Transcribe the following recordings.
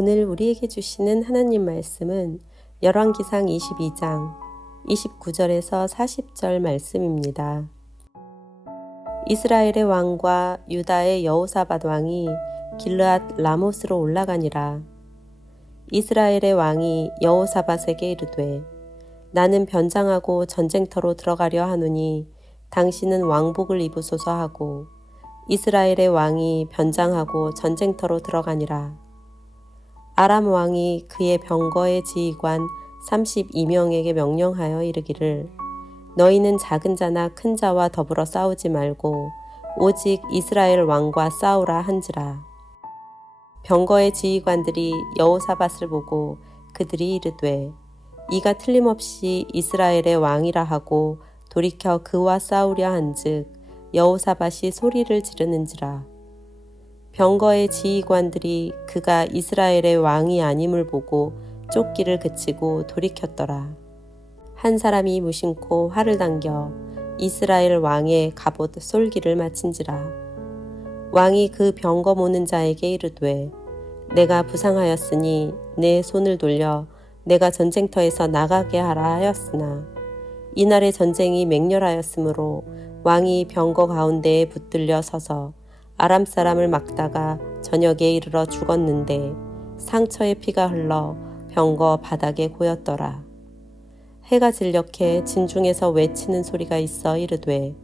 오늘 우리에게 주시는 하나님 말씀은 열왕기상 22장 29절에서 40절 말씀입니다. 이스라엘의 왕과 유다의 여호사밧 왕이 길르앗 라못으로 올라가니라. 이스라엘의 왕이 여호사밧에게 이르되 나는 변장하고 전쟁터로 들어가려 하노니 당신은 왕복을 입으소서 하고 이스라엘의 왕이 변장하고 전쟁터로 들어가니라. 아람 왕이 그의 병거의 지휘관 32명에게 명령하여 이르기를 너희는 작은 자나 큰 자와 더불어 싸우지 말고 오직 이스라엘 왕과 싸우라 한지라. 병거의 지휘관들이 여호사밧을 보고 그들이 이르되 이가 틀림없이 이스라엘의 왕이라 하고 돌이켜 그와 싸우려 한즉 여호사밧이 소리를 지르는지라. 병거의 지휘관들이 그가 이스라엘의 왕이 아님을 보고 쫓기를 그치고 돌이켰더라. 한 사람이 무심코 활을 당겨 이스라엘 왕의 갑옷 솔기를 맞힌지라. 왕이 그 병거 모는 자에게 이르되 내가 부상하였으니 내 손을 돌려 내가 전쟁터에서 나가게 하라 하였으나 이날의 전쟁이 맹렬하였으므로 왕이 병거 가운데에 붙들려 서서 아람 사람을 막다가 저녁에 이르러 죽었는데 상처에 피가 흘러 병거 바닥에 고였더라. 해가 진력해 진중에서 외치는 소리가 있어 이르되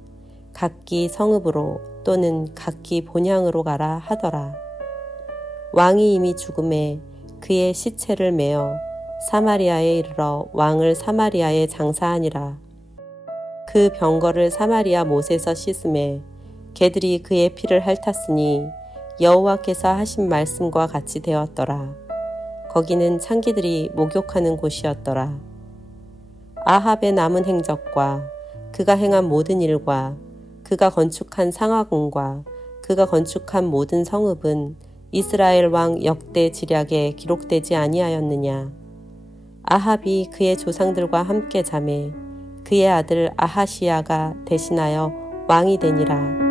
각기 성읍으로 또는 각기 본향으로 가라 하더라. 왕이 이미 죽음에 그의 시체를 메어 사마리아에 이르러 왕을 사마리아에 장사하니라. 그 병거를 사마리아 못에서 씻음에 개들이 그의 피를 핥았으니 여호와께서 하신 말씀과 같이 되었더라. 거기는 창기들이 목욕하는 곳이었더라. 아합의 남은 행적과 그가 행한 모든 일과 그가 건축한 상하궁과 그가 건축한 모든 성읍은 이스라엘 왕 역대 지략에 기록되지 아니하였느냐. 아합이 그의 조상들과 함께 자매 그의 아들 아하시야가 대신하여 왕이 되니라.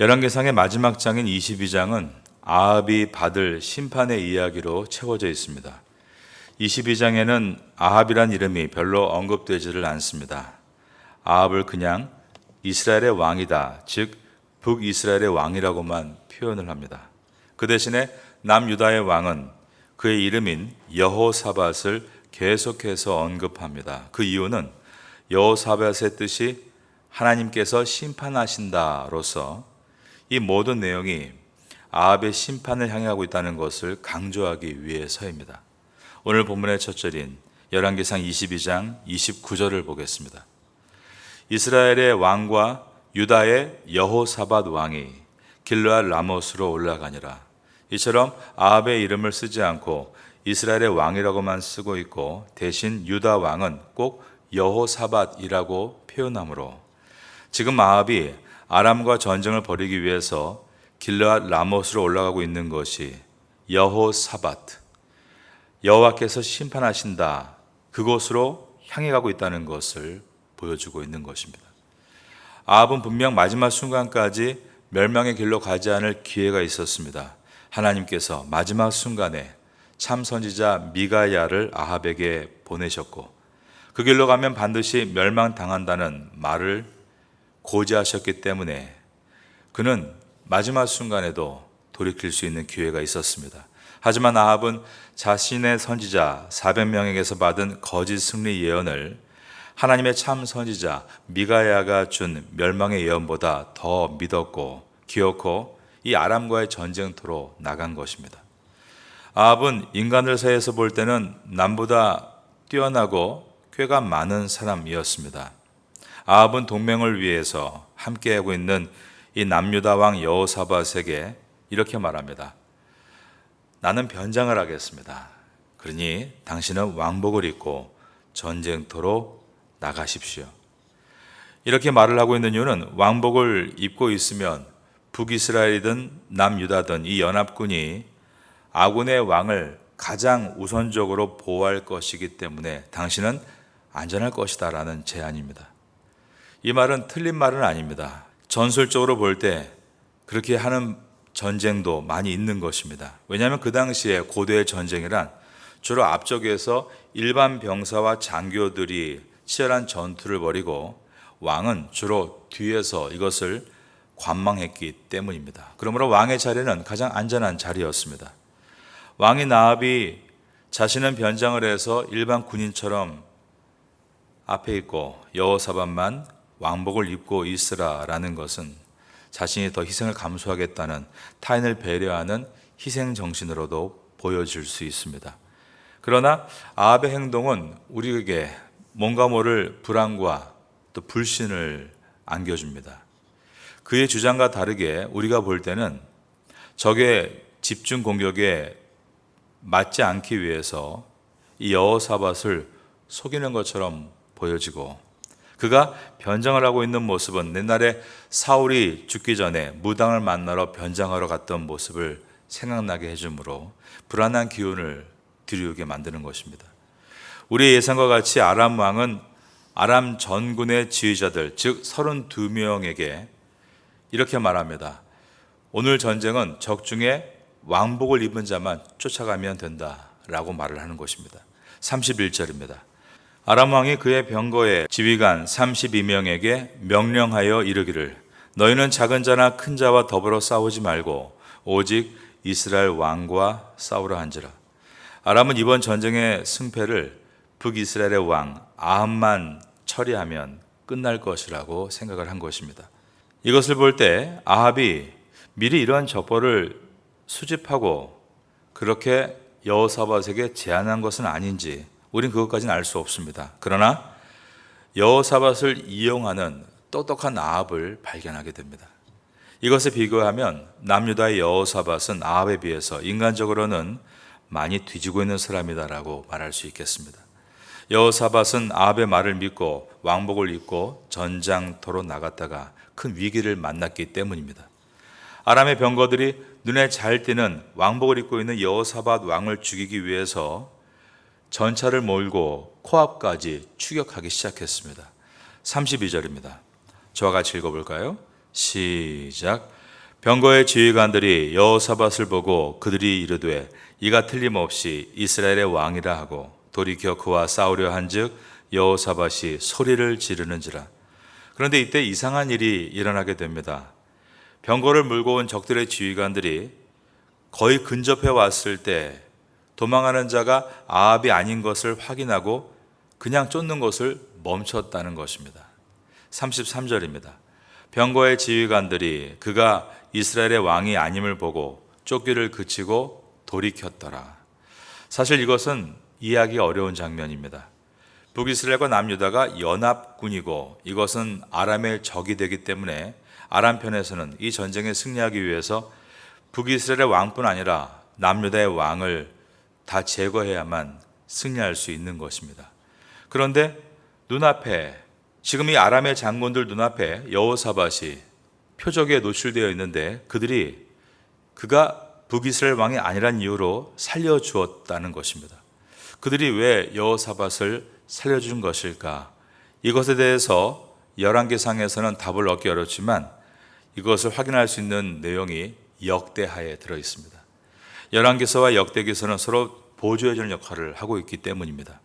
열왕기상의 마지막 장인 22장은 아합이 받을 심판의 이야기로 채워져 있습니다. 22장에는 아합이란 이름이 별로 언급되지를 않습니다. 아합을 그냥 이스라엘의 왕이다, 즉 북이스라엘의 왕이라고만 표현을 합니다. 그 대신에 남유다의 왕은 그의 이름인 여호사밧을 계속해서 언급합니다. 그 이유는 여호사밧의 뜻이 하나님께서 심판하신다로서 이 모든 내용이 아합의 심판을 향해 가고 있다는 것을 강조하기 위해서입니다. 오늘 본문의 첫 절인 열왕기상 22장 29절을 보겠습니다. 이스라엘의 왕과 유다의 여호사밧 왕이 길르앗 라못으로 올라가니라. 이처럼 아합의 이름을 쓰지 않고 이스라엘의 왕이라고만 쓰고 있고 대신 유다 왕은 꼭 여호사밧이라고 표현하므로 지금 아합이 아람과 전쟁을 벌이기 위해서 길르앗 라못으로 올라가고 있는 것이 여호사밧, 여호와께서 심판하신다, 그곳으로 향해 가고 있다는 것을 보여주고 있는 것입니다. 아합은 분명 마지막 순간까지 멸망의 길로 가지 않을 기회가 있었습니다. 하나님께서 마지막 순간에 참 선지자 미가야를 아합에게 보내셨고 그 길로 가면 반드시 멸망당한다는 말을 고지하셨기 때문에 그는 마지막 순간에도 돌이킬 수 있는 기회가 있었습니다. 하지만 아합은 자신의 선지자 400명에게서 받은 거짓 승리 예언을 하나님의 참 선지자 미가야가 준 멸망의 예언보다 더 믿었고 기어코 이 아람과의 전쟁터로 나간 것입니다. 아합은 인간들 사이에서 볼 때는 남보다 뛰어나고 꾀가 많은 사람이었습니다. 아합은 동맹을 위해서 함께하고 있는 이 남유다 왕 여호사밧에게 이렇게 말합니다. 나는 변장을 하겠습니다. 그러니 당신은 왕복을 입고 전쟁터로 나가십시오. 이렇게 말을 하고 있는 이유는 왕복을 입고 있으면 북이스라엘이든 남유다든 이 연합군이 아군의 왕을 가장 우선적으로 보호할 것이기 때문에 당신은 안전할 것이다 라는 제안입니다. 이 말은 틀린 말은 아닙니다. 전술적으로 볼 때 그렇게 하는 전쟁도 많이 있는 것입니다. 왜냐하면 그 당시에 고대의 전쟁이란 주로 앞쪽에서 일반 병사와 장교들이 치열한 전투를 벌이고 왕은 주로 뒤에서 이것을 관망했기 때문입니다. 그러므로 왕의 자리는 가장 안전한 자리였습니다. 왕이 나압이 자신은 변장을 해서 일반 군인처럼 앞에 있고 여호사밧만 왕복을 입고 있으라라는 것은 자신이 더 희생을 감수하겠다는 타인을 배려하는 희생 정신으로도 보여질 수 있습니다. 그러나 아합의 행동은 우리에게 뭔가 모를 불안과 또 불신을 안겨줍니다. 그의 주장과 다르게 우리가 볼 때는 적의 집중 공격에 맞지 않기 위해서 이 여호사밧을 속이는 것처럼 보여지고 그가 변장을 하고 있는 모습은 옛날에 사울이 죽기 전에 무당을 만나러 변장하러 갔던 모습을 생각나게 해주므로 불안한 기운을 들이우게 만드는 것입니다. 우리의 예상과 같이 아람 왕은 아람 전군의 지휘자들 즉 32명에게 이렇게 말합니다. 오늘 전쟁은 적 중에 왕복을 입은 자만 쫓아가면 된다라고 말을 하는 것입니다. 31절입니다. 아람 왕이 그의 병거의 지휘관 32명에게 명령하여 이르기를 너희는 작은 자나 큰 자와 더불어 싸우지 말고 오직 이스라엘 왕과 싸우라 한지라. 아람은 이번 전쟁의 승패를 북이스라엘의 왕 아합만 처리하면 끝날 것이라고 생각을 한 것입니다. 이것을 볼 때 아합이 미리 이러한 첩보를 수집하고 그렇게 여호사밧에게 제안한 것은 아닌지 우린 그것까지는 알 수 없습니다. 그러나 여호사밧을 이용하는 똑똑한 아합을 발견하게 됩니다. 이것에 비교하면 남유다의 여호사밧은 아합에 비해서 인간적으로는 많이 뒤지고 있는 사람이다라고 말할 수 있겠습니다. 여호사밧은 아합의 말을 믿고 왕복을 입고 전장터로 나갔다가 큰 위기를 만났기 때문입니다. 아람의 병거들이 눈에 잘 띄는 왕복을 입고 있는 여호사밧 왕을 죽이기 위해서 전차를 몰고 코앞까지 추격하기 시작했습니다. 32절입니다. 저와 같이 읽어볼까요? 시작. 병거의 지휘관들이 여호사밧을 보고 그들이 이르되 이가 틀림없이 이스라엘의 왕이라 하고 돌이켜 그와 싸우려 한즉 여호사밧이 소리를 지르는지라. 그런데 이때 이상한 일이 일어나게 됩니다. 병거를 몰고 온 적들의 지휘관들이 거의 근접해 왔을 때 도망하는 자가 아합이 아닌 것을 확인하고 그냥 쫓는 것을 멈췄다는 것입니다. 33절입니다. 병거의 지휘관들이 그가 이스라엘의 왕이 아님을 보고 쫓기를 그치고 돌이켰더라. 사실 이것은 이해하기 어려운 장면입니다. 북이스라엘과 남유다가 연합군이고 이것은 아람의 적이 되기 때문에 아람 편에서는 이 전쟁에 승리하기 위해서 북이스라엘의 왕뿐 아니라 남유다의 왕을 다 제거해야만 승리할 수 있는 것입니다. 그런데 눈앞에 지금 이 아람의 장군들 눈앞에 여호사밧이 표적에 노출되어 있는데 그가 북이스라엘 왕이 아니란 이유로 살려주었다는 것입니다. 그들이 왜 여호사밧을 살려준 것일까? 이것에 대해서 열왕기상에서는 답을 얻기 어렵지만 이것을 확인할 수 있는 내용이 역대하에 들어 있습니다. 열왕기서와 역대기서는 서로 보조해주는 역할을 하고 있기 때문입니다.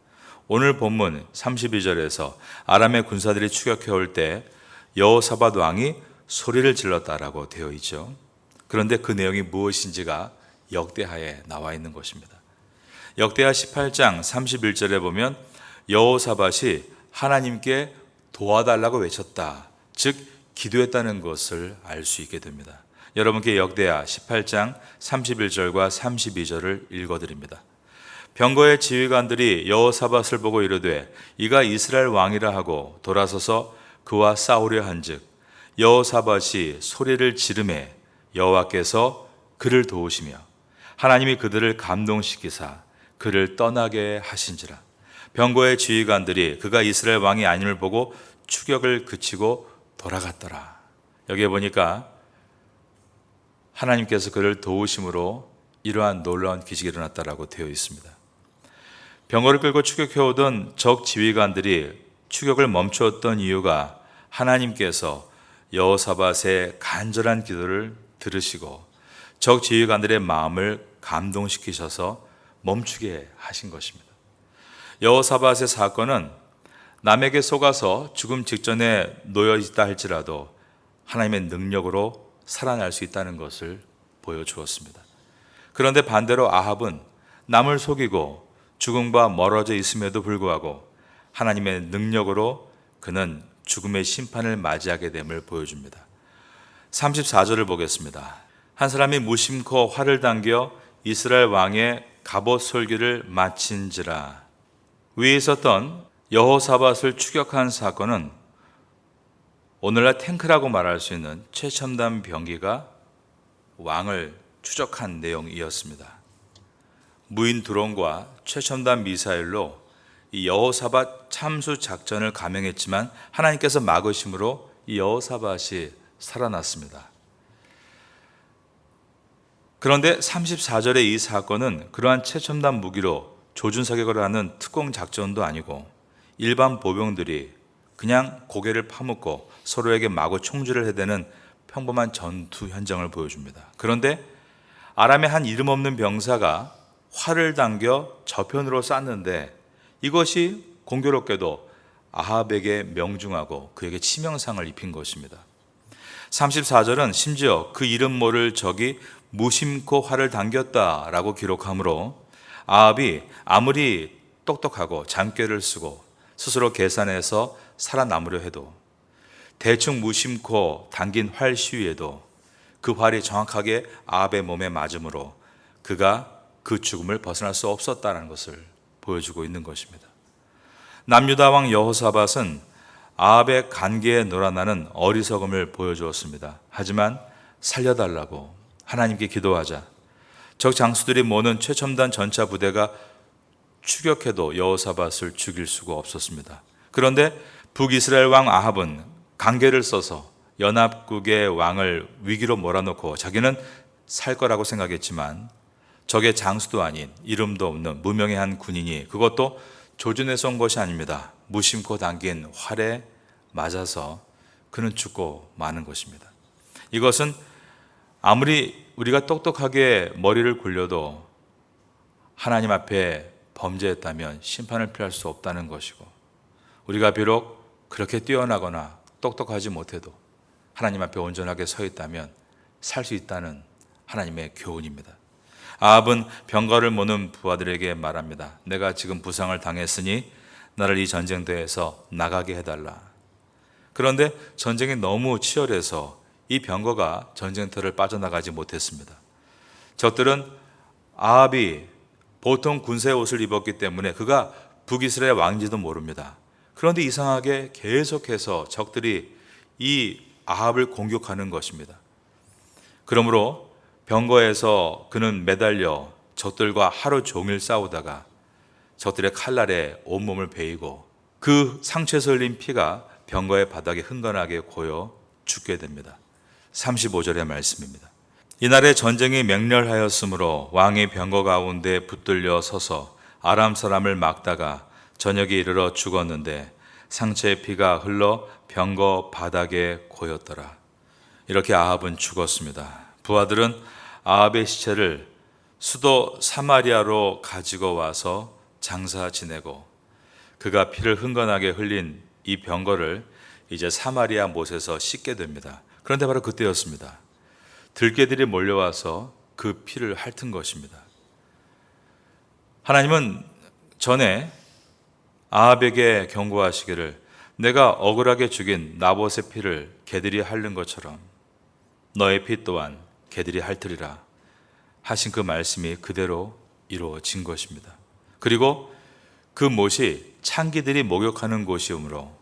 오늘 본문 32절에서 아람의 군사들이 추격해 올 때 여호사밧 왕이 소리를 질렀다라고 되어 있죠. 그런데 그 내용이 무엇인지가 역대하에 나와 있는 것입니다. 역대하 18장 31절에 보면 여호사밧이 하나님께 도와달라고 외쳤다. 즉 기도했다는 것을 알 수 있게 됩니다. 여러분께 역대하 18장 31절과 32절을 읽어드립니다. 병거의 지휘관들이 여호사밧을 보고 이르되 이가 이스라엘 왕이라 하고 돌아서서 그와 싸우려 한즉 여호사밧이 소리를 지르매 여호와께서 그를 도우시며 하나님이 그들을 감동시키사 그를 떠나게 하신지라. 병거의 지휘관들이 그가 이스라엘 왕이 아님을 보고 추격을 그치고 돌아갔더라. 여기에 보니까 하나님께서 그를 도우심으로 이러한 놀라운 기적이 일어났다라고 되어 있습니다. 병거를 끌고 추격해오던 적 지휘관들이 추격을 멈추었던 이유가 하나님께서 여호사밧의 간절한 기도를 들으시고 적 지휘관들의 마음을 감동시키셔서 멈추게 하신 것입니다. 여호사밧의 사건은 남에게 속아서 죽음 직전에 놓여 있다 할지라도 하나님의 능력으로 살아날 수 있다는 것을 보여주었습니다. 그런데 반대로 아합은 남을 속이고 죽음과 멀어져 있음에도 불구하고 하나님의 능력으로 그는 죽음의 심판을 맞이하게 됨을 보여줍니다. 34절을 보겠습니다. 한 사람이 무심코 활을 당겨 이스라엘 왕의 갑옷 솔기를 마친지라. 위에 있었던 여호사밧을 추격한 사건은 오늘날 탱크라고 말할 수 있는 최첨단 병기가 왕을 추적한 내용이었습니다. 무인 드론과 최첨단 미사일로 이 여호사밧 참수 작전을 감행했지만 하나님께서 막으심으로 이 여호사밧이 살아났습니다. 그런데 34절의 이 사건은 그러한 최첨단 무기로 조준사격을 하는 특공 작전도 아니고 일반 보병들이 그냥 고개를 파묻고 서로에게 마구 총질을 해대는 평범한 전투 현장을 보여줍니다. 그런데 아람의 한 이름 없는 병사가 활을 당겨 저편으로 쐈는데 이것이 공교롭게도 아합에게 명중하고 그에게 치명상을 입힌 것입니다. 34절은 심지어 그 이름 모를 적이 무심코 활을 당겼다라고 기록하므로 아합이 아무리 똑똑하고 잔꾀를 쓰고 스스로 계산해서 살아남으려 해도 대충 무심코 당긴 활 시위에도 그 활이 정확하게 아합의 몸에 맞으므로 그가 그 죽음을 벗어날 수 없었다는 것을 보여주고 있는 것입니다. 남유다 왕 여호사밧은 아합의 간계에 놀아나는 어리석음을 보여주었습니다. 하지만 살려달라고 하나님께 기도하자 적 장수들이 모는 최첨단 전차 부대가 추격해도 여호사밧을 죽일 수가 없었습니다. 그런데 북이스라엘 왕 아합은 간계를 써서 연합국의 왕을 위기로 몰아넣고 자기는 살 거라고 생각했지만 적의 장수도 아닌 이름도 없는 무명의 한 군인이 그것도 조준해서 온 것이 아닙니다. 무심코 당긴 활에 맞아서 그는 죽고 마는 것입니다. 이것은 아무리 우리가 똑똑하게 머리를 굴려도 하나님 앞에 범죄했다면 심판을 피할 수 없다는 것이고 우리가 비록 그렇게 뛰어나거나 똑똑하지 못해도 하나님 앞에 온전하게 서 있다면 살 수 있다는 하나님의 교훈입니다. 아합은 병거를 모는 부하들에게 말합니다. 내가 지금 부상을 당했으니 나를 이 전쟁터에서 나가게 해달라. 그런데 전쟁이 너무 치열해서 이 병거가 전쟁터를 빠져나가지 못했습니다. 적들은 아합이 보통 군사의 옷을 입었기 때문에 그가 북이스라엘 왕인지도 모릅니다. 그런데 이상하게 계속해서 적들이 이 아합을 공격하는 것입니다. 그러므로 병거에서 그는 매달려 적들과 하루 종일 싸우다가 적들의 칼날에 온몸을 베이고 그 상처에서 흘린 피가 병거의 바닥에 흥건하게 고여 죽게 됩니다. 35절의 말씀입니다. 이날에 전쟁이 맹렬하였으므로 왕이 병거 가운데 붙들려 서서 아람 사람을 막다가 저녁에 이르러 죽었는데 상처의 피가 흘러 병거 바닥에 고였더라. 이렇게 아합은 죽었습니다. 부하들은 아합의 시체를 수도 사마리아로 가지고 와서 장사 지내고 그가 피를 흥건하게 흘린 이 병거를 이제 사마리아 못에서 씻게 됩니다. 그런데 바로 그때였습니다. 들개들이 몰려와서 그 피를 핥은 것입니다. 하나님은 전에 아합에게 경고하시기를 내가 억울하게 죽인 나봇의 피를 개들이 핥는 것처럼 너의 피 또한 개들이 핥으리라 하신 그 말씀이 그대로 이루어진 것입니다. 그리고 그 못이 창기들이 목욕하는 곳이므로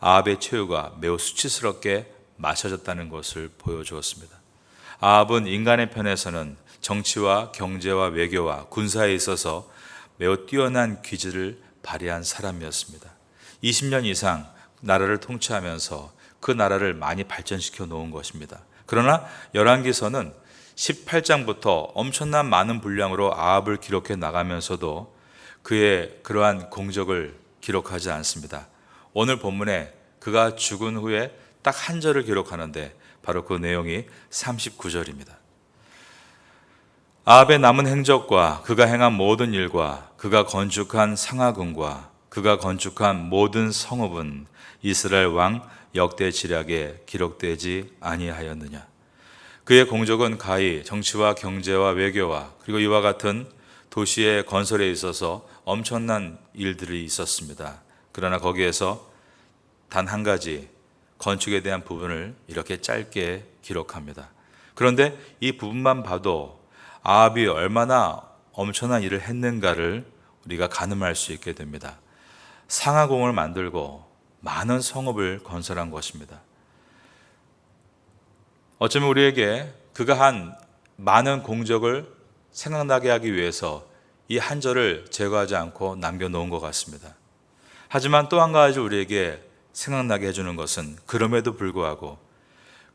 아합의 최후가 매우 수치스럽게 마쳐졌다는 것을 보여주었습니다. 아합은 인간의 편에서는 정치와 경제와 외교와 군사에 있어서 매우 뛰어난 기질을 발휘한 사람이었습니다. 20년 이상 나라를 통치하면서 그 나라를 많이 발전시켜 놓은 것입니다. 그러나 열왕기서는 18장부터 엄청난 많은 분량으로 아합을 기록해 나가면서도 그의 그러한 공적을 기록하지 않습니다. 오늘 본문에 그가 죽은 후에 딱 한 절을 기록하는데 바로 그 내용이 39절입니다. 아합의 남은 행적과 그가 행한 모든 일과 그가 건축한 상하궁과 그가 건축한 모든 성읍은 이스라엘 왕 역대 지략에 기록되지 아니하였느냐. 그의 공적은 가히 정치와 경제와 외교와 그리고 이와 같은 도시의 건설에 있어서 엄청난 일들이 있었습니다. 그러나 거기에서 단 한 가지 건축에 대한 부분을 이렇게 짧게 기록합니다. 그런데 이 부분만 봐도 아합이 얼마나 엄청난 일을 했는가를 우리가 가늠할 수 있게 됩니다. 상하궁을 만들고 많은 성읍을 건설한 것입니다. 어쩌면 우리에게 그가 한 많은 공적을 생각나게 하기 위해서 이 한 절을 제거하지 않고 남겨놓은 것 같습니다. 하지만 또 한 가지 우리에게 생각나게 해주는 것은 그럼에도 불구하고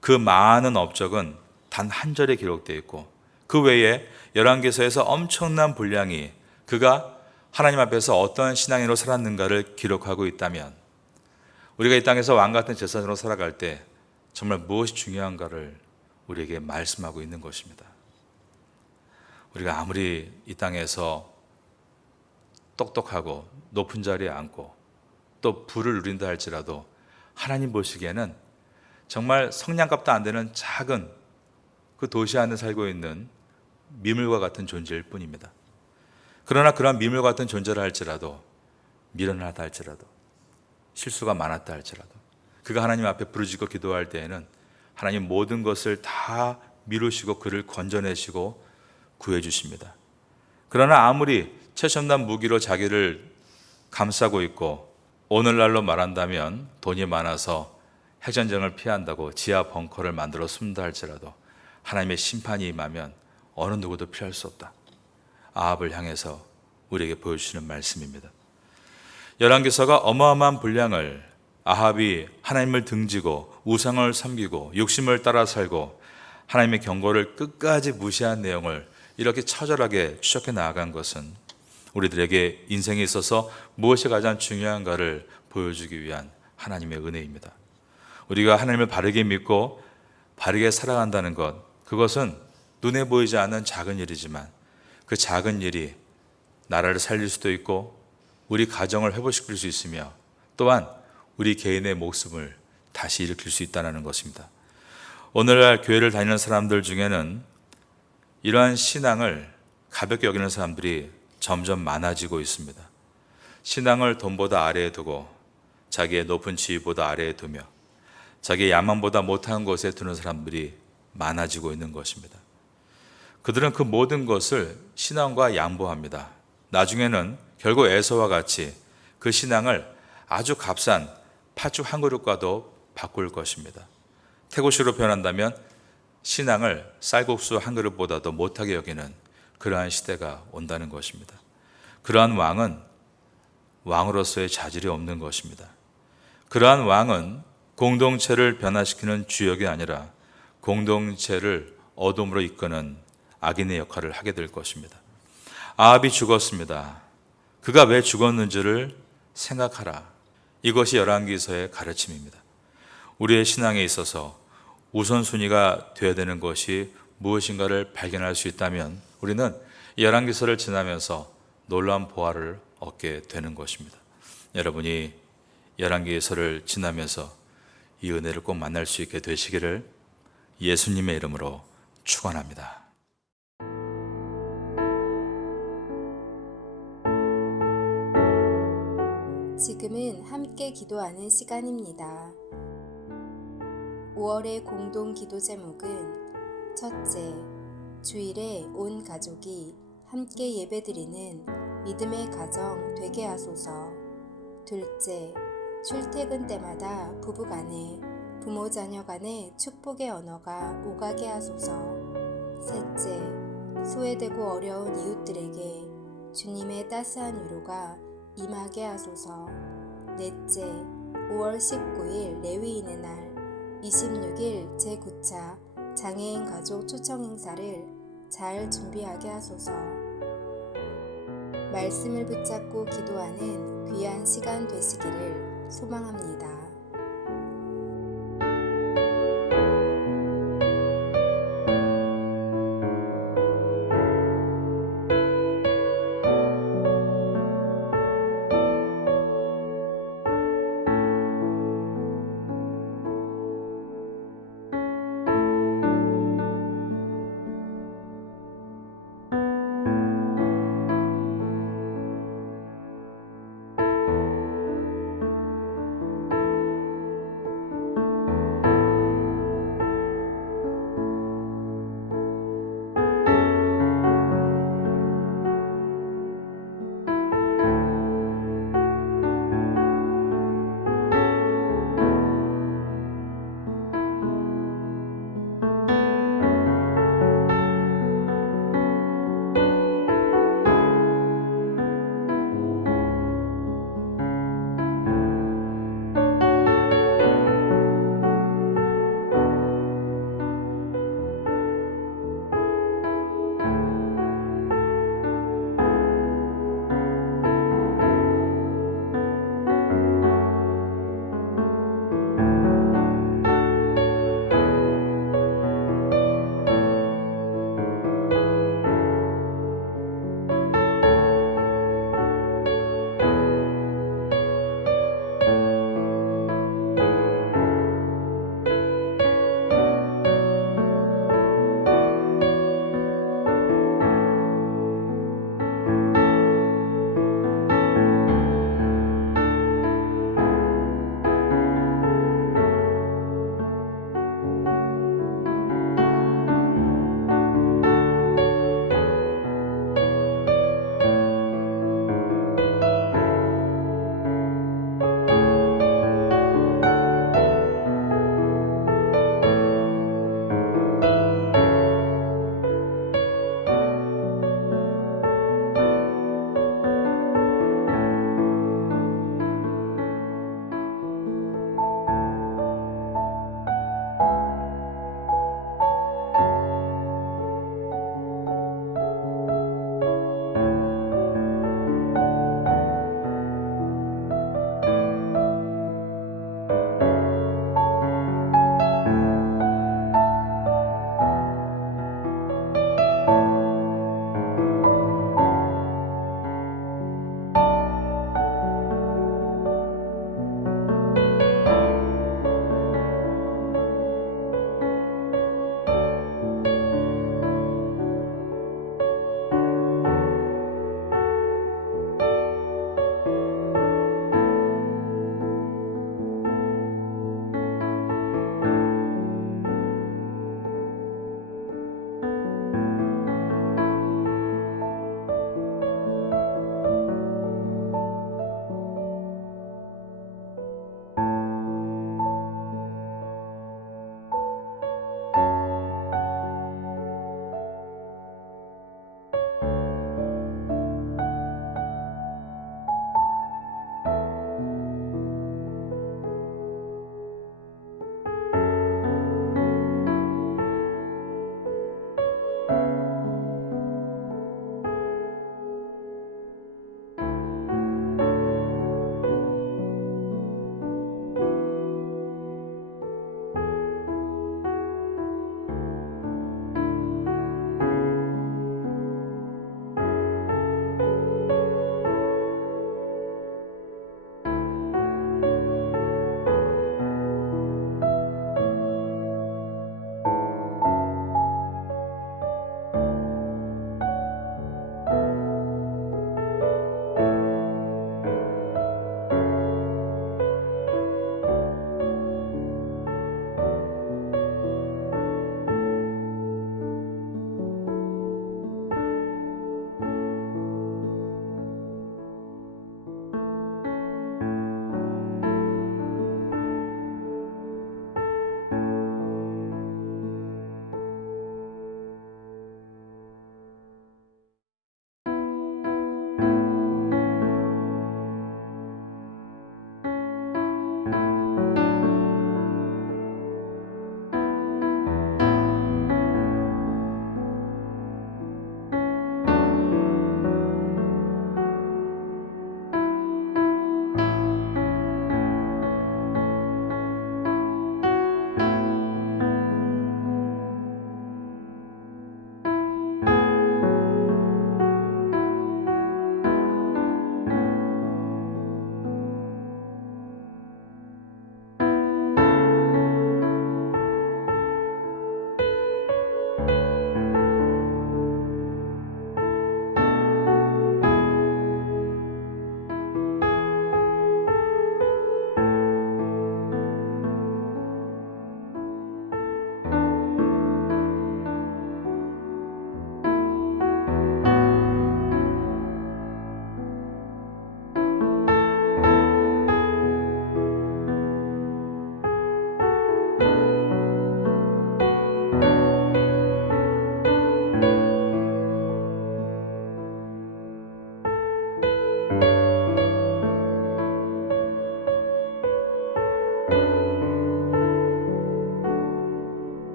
그 많은 업적은 단 한 절에 기록되어 있고 그 외에 열왕기서에서 엄청난 분량이 그가 하나님 앞에서 어떤 신앙인으로 살았는가를 기록하고 있다면 우리가 이 땅에서 왕 같은 제사장으로 살아갈 때 정말 무엇이 중요한가를 우리에게 말씀하고 있는 것입니다. 우리가 아무리 이 땅에서 똑똑하고 높은 자리에 앉고 또 부를 누린다 할지라도 하나님 보시기에는 정말 성냥갑도 안 되는 작은 그 도시 안에 살고 있는 미물과 같은 존재일 뿐입니다. 그러나 그러한 미물 같은 존재를 할지라도 미련하다 할지라도 실수가 많았다 할지라도 그가 하나님 앞에 부르짖고 기도할 때에는 하나님 모든 것을 다 미루시고 그를 건져내시고 구해주십니다. 그러나 아무리 최첨단 무기로 자기를 감싸고 있고 오늘날로 말한다면 돈이 많아서 핵전쟁을 피한다고 지하 벙커를 만들어 숨다 할지라도 하나님의 심판이 임하면 어느 누구도 피할 수 없다. 아합을 향해서 우리에게 보여주시는 말씀입니다. 열왕기서가 어마어마한 분량을 아합이 하나님을 등지고 우상을 섬기고 욕심을 따라 살고 하나님의 경고를 끝까지 무시한 내용을 이렇게 처절하게 추적해 나아간 것은 우리들에게 인생에 있어서 무엇이 가장 중요한가를 보여주기 위한 하나님의 은혜입니다. 우리가 하나님을 바르게 믿고 바르게 살아간다는 것, 그것은 눈에 보이지 않는 작은 일이지만 그 작은 일이 나라를 살릴 수도 있고 우리 가정을 회복시킬 수 있으며 또한 우리 개인의 목숨을 다시 일으킬 수 있다는 것입니다. 오늘날 교회를 다니는 사람들 중에는 이러한 신앙을 가볍게 여기는 사람들이 점점 많아지고 있습니다. 신앙을 돈보다 아래에 두고 자기의 높은 지위보다 아래에 두며 자기의 야망보다 못한 곳에 두는 사람들이 많아지고 있는 것입니다. 그들은 그 모든 것을 신앙과 양보합니다. 나중에는 결국 에서와 같이 그 신앙을 아주 값싼 팥죽 한 그릇과도 바꿀 것입니다. 태고식으로 표현한다면 신앙을 쌀국수 한 그릇보다도 못하게 여기는 그러한 시대가 온다는 것입니다. 그러한 왕은 왕으로서의 자질이 없는 것입니다. 그러한 왕은 공동체를 변화시키는 주역이 아니라 공동체를 어둠으로 이끄는 악인의 역할을 하게 될 것입니다. 아합이 죽었습니다. 그가 왜 죽었는지를 생각하라. 이것이 열왕기서의 가르침입니다. 우리의 신앙에 있어서 우선순위가 되어야 되는 것이 무엇인가를 발견할 수 있다면 우리는 이 열왕기서를 지나면서 놀라운 보화를 얻게 되는 것입니다. 여러분이 열왕기서를 지나면서 이 은혜를 꼭 만날 수 있게 되시기를 예수님의 이름으로 축원합니다. 지금은 함께 기도하는 시간입니다. 5월의 공동 기도 제목은 첫째, 주일에 온 가족이 함께 예배드리는 믿음의 가정 되게 하소서. 둘째, 출퇴근 때마다 부부간에 부모 자녀 간의 축복의 언어가 오가게 하소서. 셋째, 소외되고 어려운 이웃들에게 주님의 따스한 위로가 임하게 하소서. 넷째, 5월 19일 레위인의 날, 26일 제9차 장애인 가족 초청 행사를 잘 준비하게 하소서. 말씀을 붙잡고 기도하는 귀한 시간 되시기를 소망합니다.